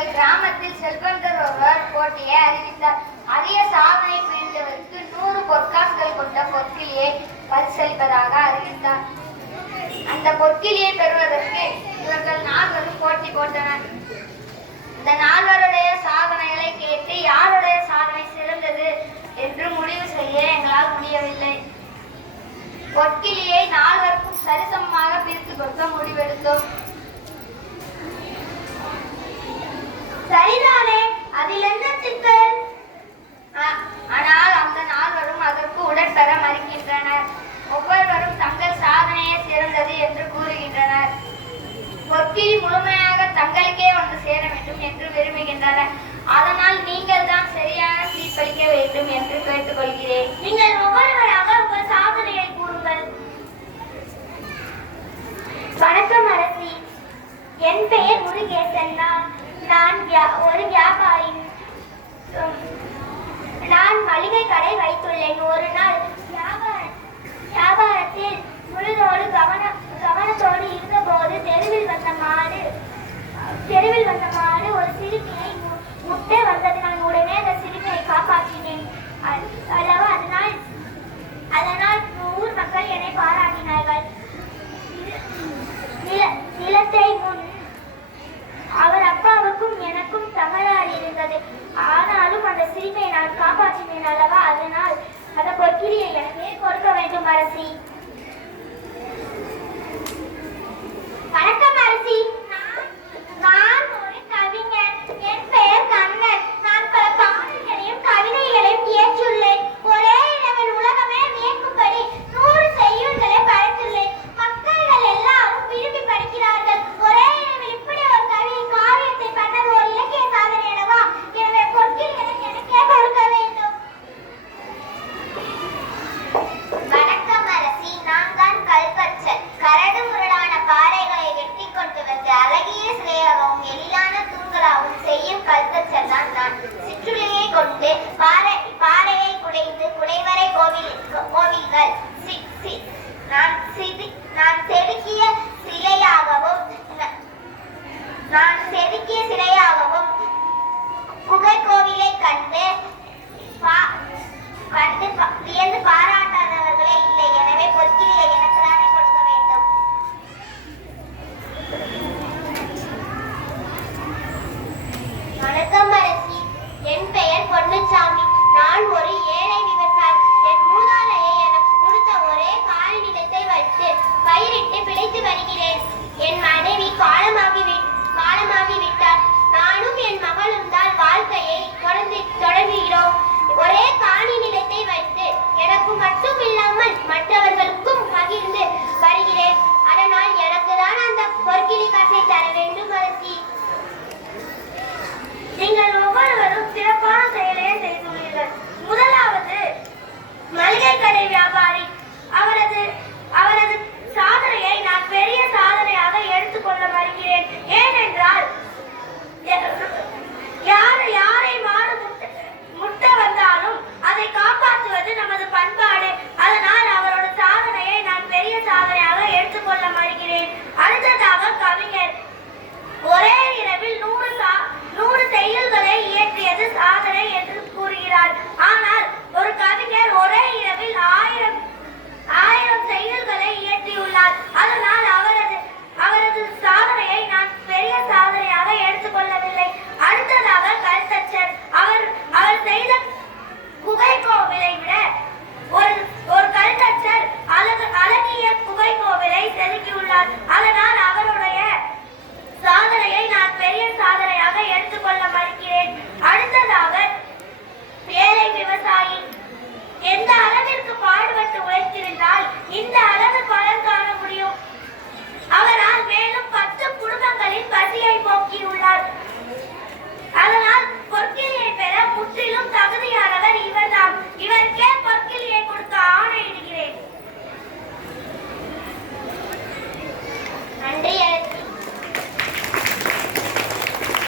எங்கள் கிராமத்தில் செல்வந்தர் ஒருவர் போட்டியை அறிவித்தார் அரிய சாதனை புரிந்தவருக்கு நூறு பொற்காசுகள் கொண்ட பொற்கிலியை பரிசளிப்பதாக அறிவித்தார். அந்த பொற்கிலியை பெறுவதற்கு இவர்கள் நால்வரும் போட்டி போட்டனர். இந்த நால்வருடைய சாதனைகளை கேட்டு யாருடைய சாதனை சிறந்தது என்று முடிவு செய்ய எங்களால் முடியவில்லை. பொற்கிலியை நால்வருக்கும் சரிசமமாக பிரித்து கொடுக்க முடிவெடுத்தோம். சேர வேண்டும் என்று விரும்புகின்றனர் அதனால் நீங்கள் தான் சரியான தீர்ப்பளிக்க வேண்டும் என்று கேட்டுக்கொள்கிறேன். நீங்கள் ஒவ்வொருவராக உங்கள் சாதனையை கூறுங்கள். வணக்கம் அரசி. என் பெயர் முருகேசன் நான் நான் வியா- ஒரு வியாபாரி நான் மளிகை கடை வைத்துள்ளேன். ஒரு நாள் வியாபார வியாபாரத்தில் முழுதோடு கவன கவனத்தோடு இருந்தபோது தெருவில் காப்பாற்றினேன் அல்லவா? அதனால் அந்த பொற்கிரியை எனக்கே கொடுக்க வேண்டும் அரசி. முக்கிய சிலையாகவும் குகை கோவிலை கண்டு கண்டு வியந்து பாராட்டாதவர்களே இல்லை. எனவே பொற்கிலியை எனக்கு தானே கொடுக்க வேண்டும். வணக்கம் அரசி. என் பெயர் பொன்னுச்சாமி. நான் ஒரு ஏழை விவசாயி. என் மூதாதையை எனக்கு கொடுத்த ஒரே கால் நிலத்தை வைத்து பயிரிட்டு பிழைத்து வருகிறேன். என் மனைவி காலமாகிவிட்டு காலமாகி நானும் என் மகளும் தான் வாழ்க்கையை தொடர்கிறோம் ஒரே காணி நிலத்தை வைத்து எனக்கு மட்டும் இல்லாமல் மற்றவர்களுக்கும் பகிர்ந்து வருகிறேன். அதனால் எனக்கு தான் அந்த பொற்கிளி காசை தர வேண்டும் அரசி நீங்கள் ஒவ்வொருவரும் சிறப்பான செயலையே செய்துள்ளீர்கள். முதலாவது மளிகை கடை